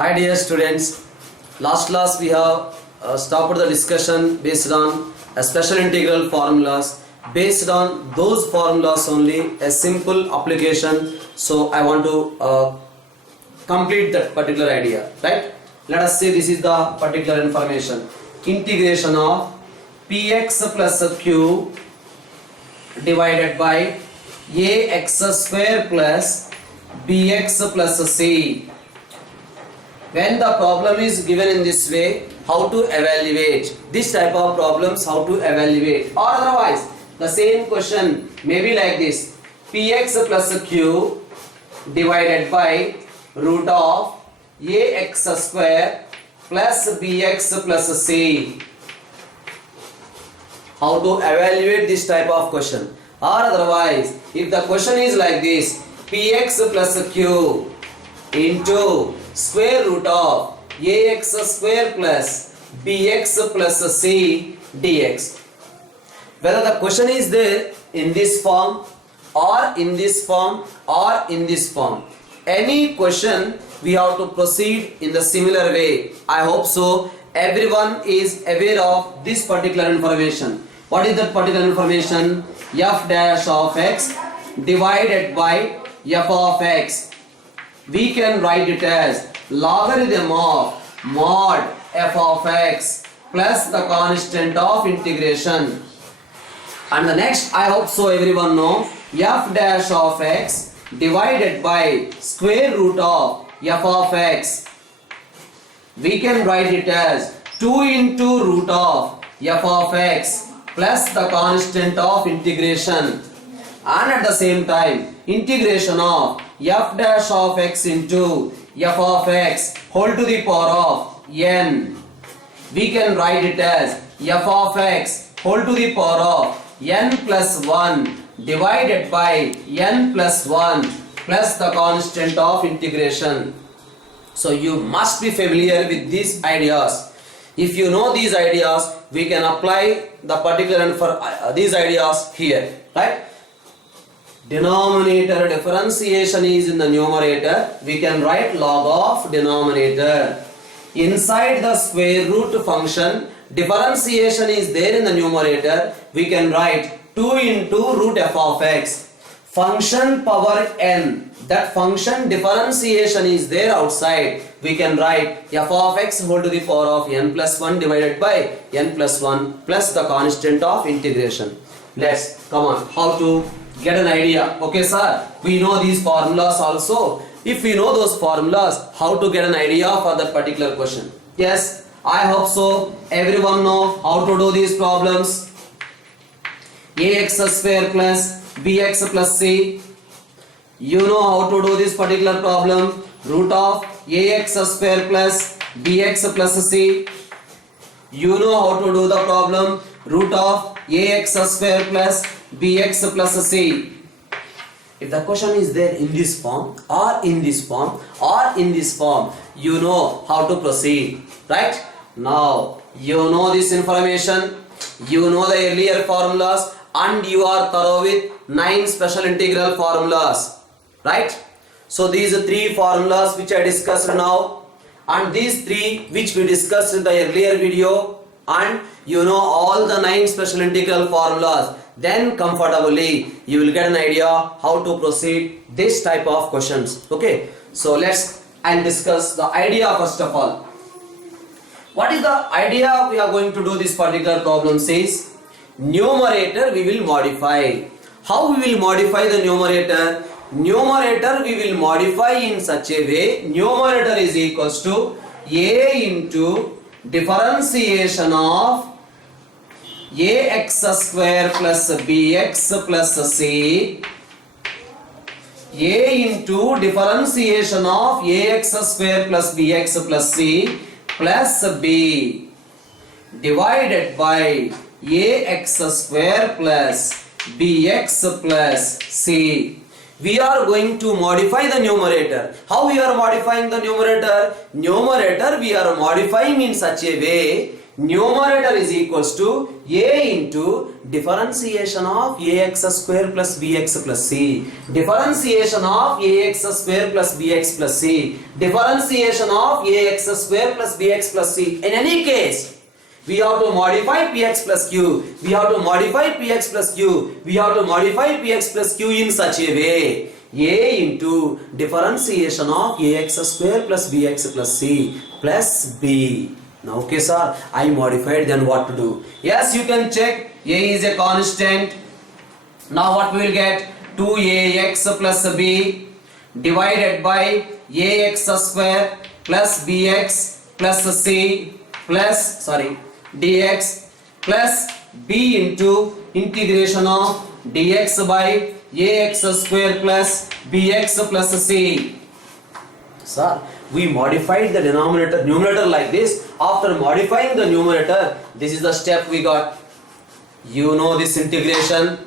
Hi dear students, last class we have stopped the discussion based on a special integral formulas. Based on those formulas only, a simple application. So I want to complete that particular idea, right? Let us say this is the particular information. Integration of px plus q divided by ax square plus bx plus c. When the problem is given in this way, how to evaluate this type of problems, how to evaluate, or otherwise the same question may be like this: px plus q divided by root of ax square plus bx plus c. How to evaluate this type of question, or otherwise if the question is like this: px plus q into square root of ax square plus bx plus c dx. Whether the question is there in this form or in this form or in this form, any question we have to proceed in the similar way. I hope so everyone is aware of this particular information. What is that particular information? F dash of x divided by f of x. We can write it as logarithm of mod f of x plus the constant of integration. And the next, I hope so everyone know, f dash of x divided by square root of f of x. We can write it as 2 into root of f of x plus the constant of integration. And at the same time, integration of f dash of x into f of x whole to the power of n. We can write it as f of x whole to the power of n plus 1 divided by n plus 1 plus the constant of integration. So you must be familiar with these ideas. If you know these ideas, we can apply the particular for these ideas here, right? Denominator differentiation is in the numerator. We can write log of denominator. Inside the square root function, differentiation is there in the numerator. We can write 2 into root f of x. Function power n. That function differentiation is there outside. We can write f of x whole to the power of n plus 1 divided by n plus 1 plus the constant of integration. Let's come on. How to get an idea? Okay sir, we know these formulas also. If we know those formulas, how to get an idea for that particular question? Yes, I hope so everyone know how to do these problems. Ax square plus bx plus c. You know how to do this particular problem. Root of ax square plus bx plus c. You know how to do the problem. Root of ax square plus bx plus c. If the question is there in this form or in this form or in this form, you know how to proceed, right? Now you know this information, you know the earlier formulas, and you are thorough with 9 special integral formulas, right? So these are 3 formulas which I discussed now, and these 3 which we discussed in the earlier video, and you know all the 9 special integral formulas. Then comfortably you will get an idea how to proceed this type of questions. Okay, so I'll discuss the idea first of all. What is the idea we are going to do this particular problem says? Numerator we will modify. How we will modify the numerator? Numerator we will modify in such a way, numerator is equals to a into differentiation of ax square plus bx plus c, a into differentiation of ax square plus bx plus c plus b divided by ax square plus bx plus c. We are going to modify the numerator. How we are modifying the numerator? Numerator we are modifying in such a way, numerator is equals to a into differentiation of ax square plus bx plus c, differentiation of ax square plus bx plus c, differentiation of ax square plus bx plus c. In any case, we have to modify px plus q, we have to modify px plus q, we have to modify px plus q in such a way, a into differentiation of ax square plus bx plus c plus b. Now okay sir, I modified, then what to do? Yes, you can check. A is a constant. Now what we will get? 2ax plus b divided by ax square plus bx plus c plus dx plus b into integration of dx by ax square plus bx plus c. Sir, we modified the numerator like this. After modifying the numerator, this is the step we got. You know this integration,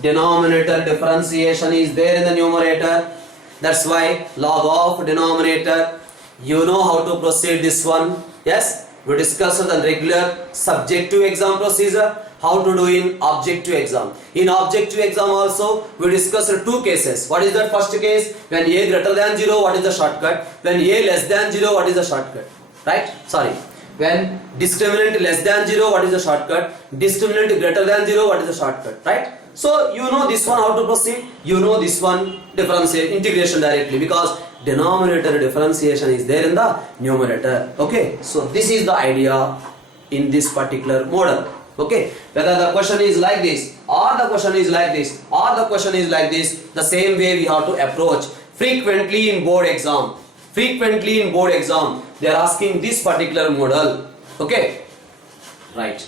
denominator differentiation is there in the numerator. That's why log of denominator. You know how to proceed this one. Yes, we discussed the regular subjective exam procedure. How to do in objective exam. In objective exam also, we discussed two cases. What is that first case? When a greater than 0, what is the shortcut? When a less than 0, what is the shortcut? Right? When discriminant less than 0, what is the shortcut? Discriminant greater than 0, what is the shortcut? Right? So, you know this one how to proceed. You know this one differentiate, integration directly, because denominator differentiation is there in the numerator. Okay? So, this is the idea in this particular model. Okay, whether the question is like this or the question is like this or the question is like this, the same way we have to approach. Frequently in board exam, they are asking this particular model. Okay, right.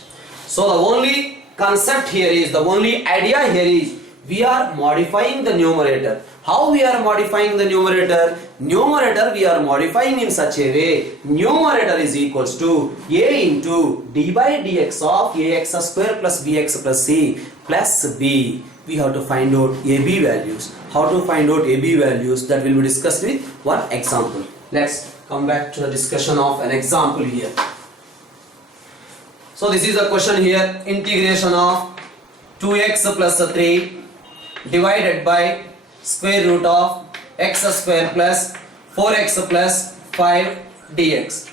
So the only concept here is, the only idea here is, we are modifying the numerator. How we are modifying the numerator? Numerator we are modifying in such a way, numerator is equals to a into d by dx of ax square plus bx plus c plus b. We have to find out ab values. How to find out ab values, that will be discussed with one example. Let's come back to the discussion of an example here. So this is the question here, integration of 2x plus 3 divided by square root of x square plus 4x plus 5 dx.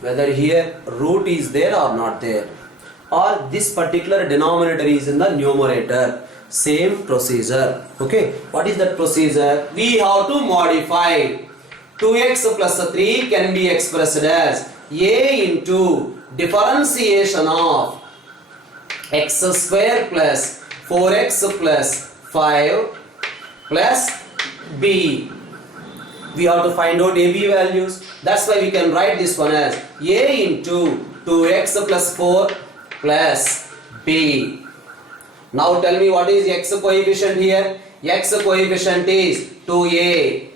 Whether here root is there or not there, or this particular denominator is in the numerator, same procedure. Okay, what is that procedure? We have to modify. 2x plus 3 can be expressed as a into differentiation of x square plus 4x plus 5 plus b. We have to find out ab values. That's why we can write this one as a into 2x plus 4 plus b. Now tell me, what is x coefficient here? X coefficient is 2a.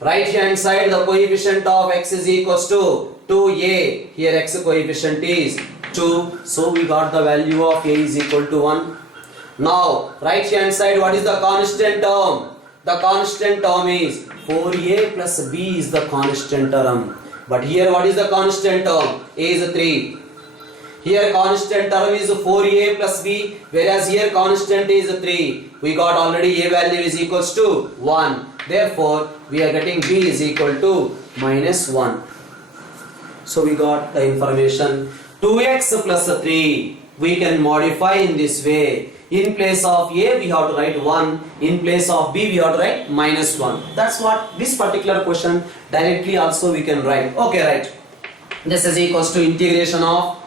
Right hand side, the coefficient of x is equals to 2a. Here x coefficient is 2. So we got the value of a is equal to 1. Now, right hand side, what is the constant term? The constant term is 4a plus b is the constant term. But here what is the constant term? A is 3. Here constant term is 4a plus b, whereas here constant is 3. We got already a value is equals to 1. Therefore, we are getting b is equal to minus 1. So we got the information. 2x plus 3 we can modify in this way. In place of a we have to write 1, in place of b we have to write minus 1. That's what this particular question directly also we can write. Okay, right. This is equals to integration of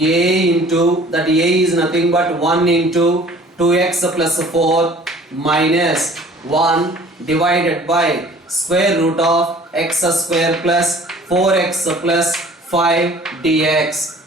a into, that a is nothing but 1 into 2x plus 4 minus 1 divided by square root of x square plus 4x plus 5 dx.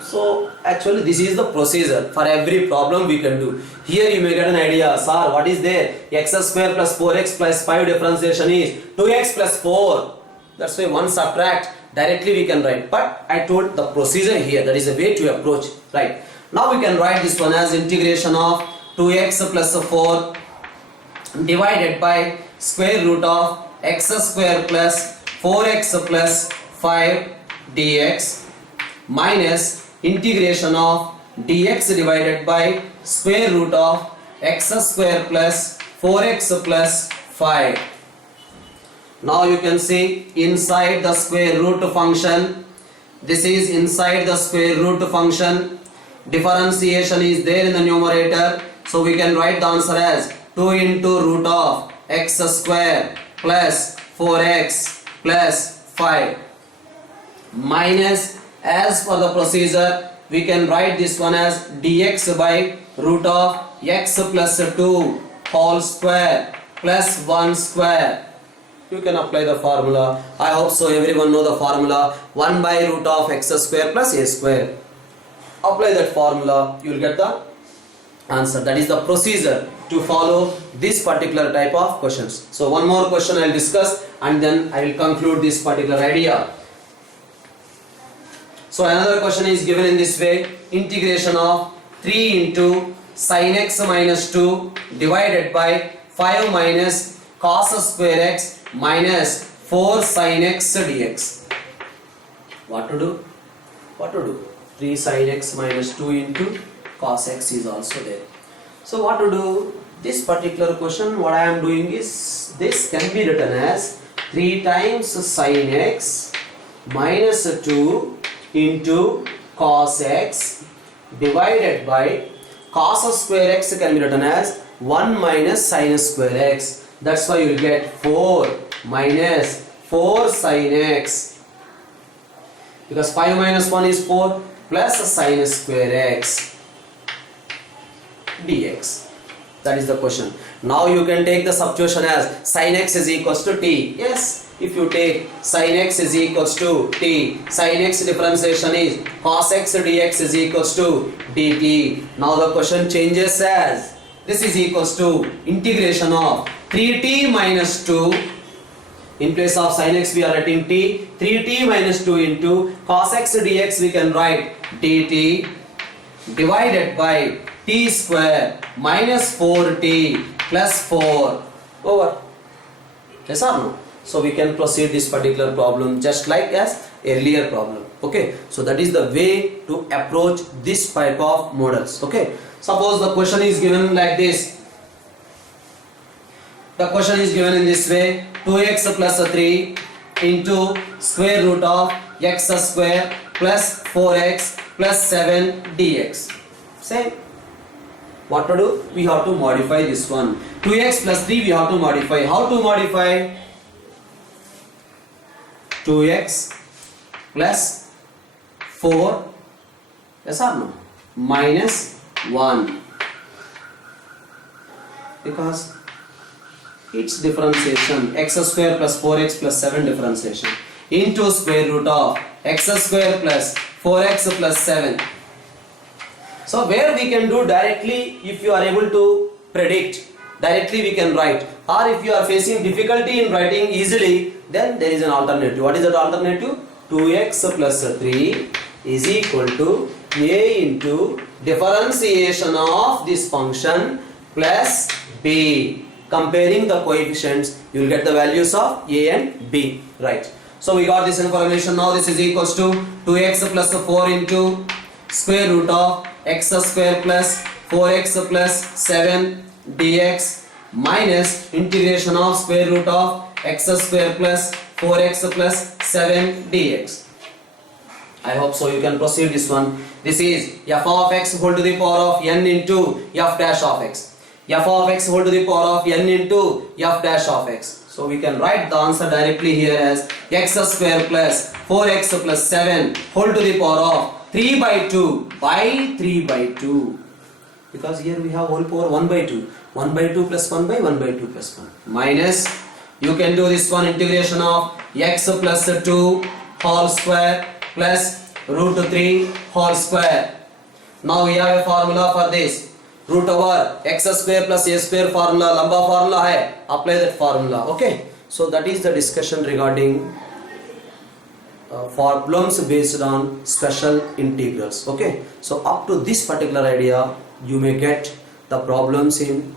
So actually this is the procedure for every problem we can do. Here you may get an idea, sir, what is there? X square plus 4x plus 5 differentiation is 2x plus 4. That's why one subtract, directly we can write. But I told the procedure here, that is a way to approach. Right. Now we can write this one as integration of 2x plus 4 divided by square root of x square plus 4x plus 5 dx minus integration of dx divided by square root of x square plus 4x plus 5. Now you can see inside the square root function, this is inside the square root function, differentiation is there in the numerator, so we can write the answer as 2 into root of x square plus 4x plus 5 minus, as for the procedure we can write this one as dx by root of x plus 2 whole square plus 1 square. You can apply the formula. I hope so everyone know the formula, 1 by root of x square plus a square. Apply that formula, you will get the answer. That is the procedure to follow this particular type of questions. So one more question I will discuss and then I will conclude this particular idea. So another question is given in this way, integration of 3 into sin x minus 2 divided by 5 minus cos square x minus 4 sin x dx. What to do? What to do? 3 sin x minus 2 into cos x is also there. So what to do? This particular question, what I am doing is, this can be written as 3 times sin x minus 2 into cos x divided by cos square x can be written as 1 minus sin square x. That's why you will get 4 minus 4 sin x, because 5 minus 1 is 4 plus sin square x dx. That is the question. Now you can take the substitution as sin x is equals to t. Yes, if you take sin x is equals to t, sin x differentiation is cos x dx is equals to dt. Now the question changes as, this is equals to integration of 3t minus 2, in place of sin x we are writing t, 3t minus 2 into cos x dx we can write dt divided by t square minus 4t plus 4 over. Yes or no? So we can proceed this particular problem just like as earlier problem. Okay, so that is the way to approach this type of models. Okay, suppose the question is given like this. The question is given in this way, 2x plus 3 into square root of x square plus 4x plus 7 dx. Say, what to do? We have to modify this one. 2x plus 3 we have to modify. How to modify? 2x plus 4, yes or no, minus 1, because its differentiation x square plus 4x plus 7 differentiation into square root of x square plus 4x plus 7. So where we can do directly, if you are able to predict, directly we can write, or if you are facing difficulty in writing easily, then there is an alternative. What is that alternative? 2x plus 3 is equal to a into differentiation of this function plus b. Comparing the coefficients, you will get the values of a and b. Right. So we got this information. Now this is equals to 2x plus 4 into square root of x square plus 4x plus 7 dx minus integration of square root of x square plus 4x plus 7 dx. I hope so you can proceed this one. This is f of x whole to the power of n into f dash of x. F of x whole to the power of n into f dash of x. So we can write the answer directly here as x square plus 4x plus 7 whole to the power of 3 by 2 by 3 by 2. Because here we have whole power 1 by 2. 1 by 2 plus 1 by 1 by 2 plus 1. Minus, you can do this one, integration of x plus 2 whole square plus root 3 whole square. Now we have a formula for this. Root over x square plus a square formula, lamba formula hai, apply that formula. Okay, so that is the discussion regarding problems based on special integrals. Okay, so up to this particular idea you may get the problems in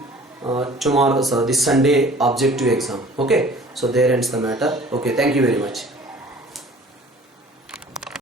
tomorrow, this Sunday objective exam. Okay, so there ends the matter. Okay, thank you very much.